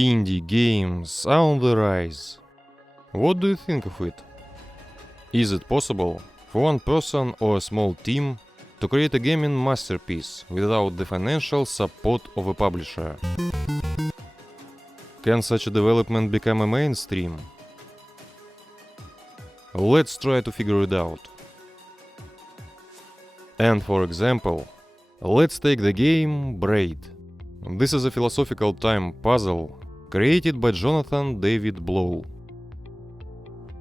Indie games are on the rise. What do you think of it? Is it possible for one person or a small team to create a gaming masterpiece without the financial support of a publisher? Can such a development become a mainstream? Let's try to figure it out. And for example, let's take the game Braid. This is a philosophical time puzzle created by Jonathan David Blow.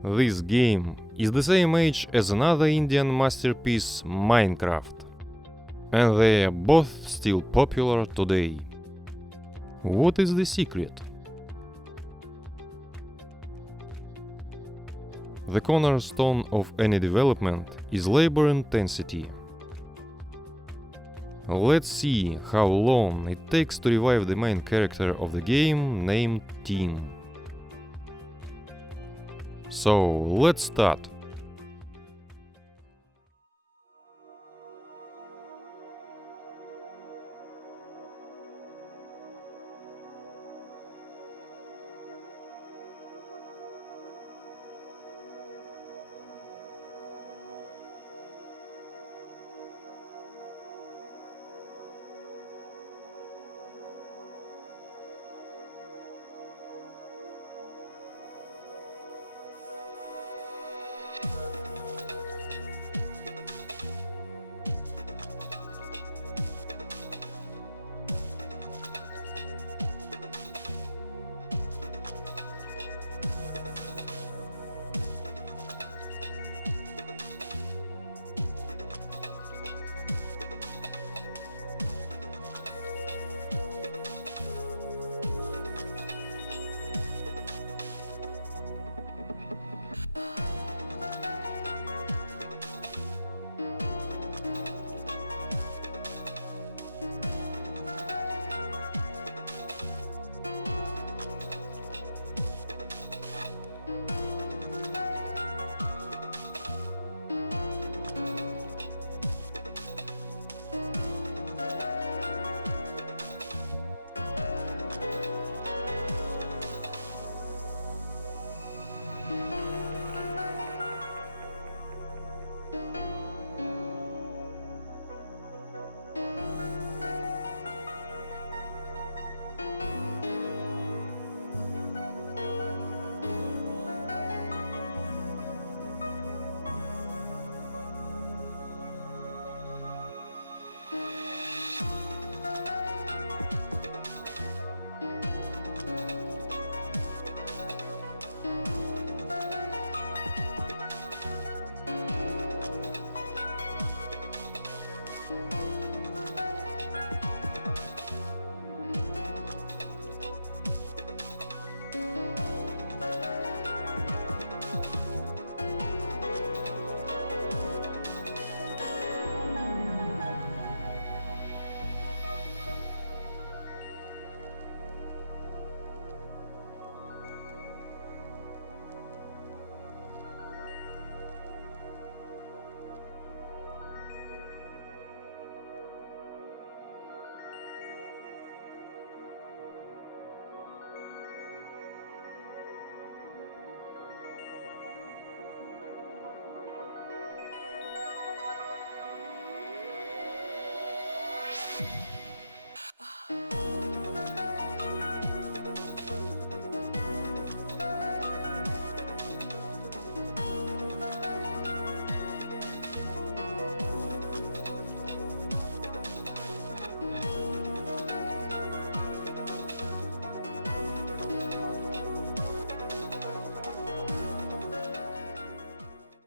This game is the same age as another Indian masterpiece, Minecraft, and they are both still popular today. What is the secret? The cornerstone of any development is labor intensity. Let's see how long it takes to revive the main character of the game named Tim. So let's start.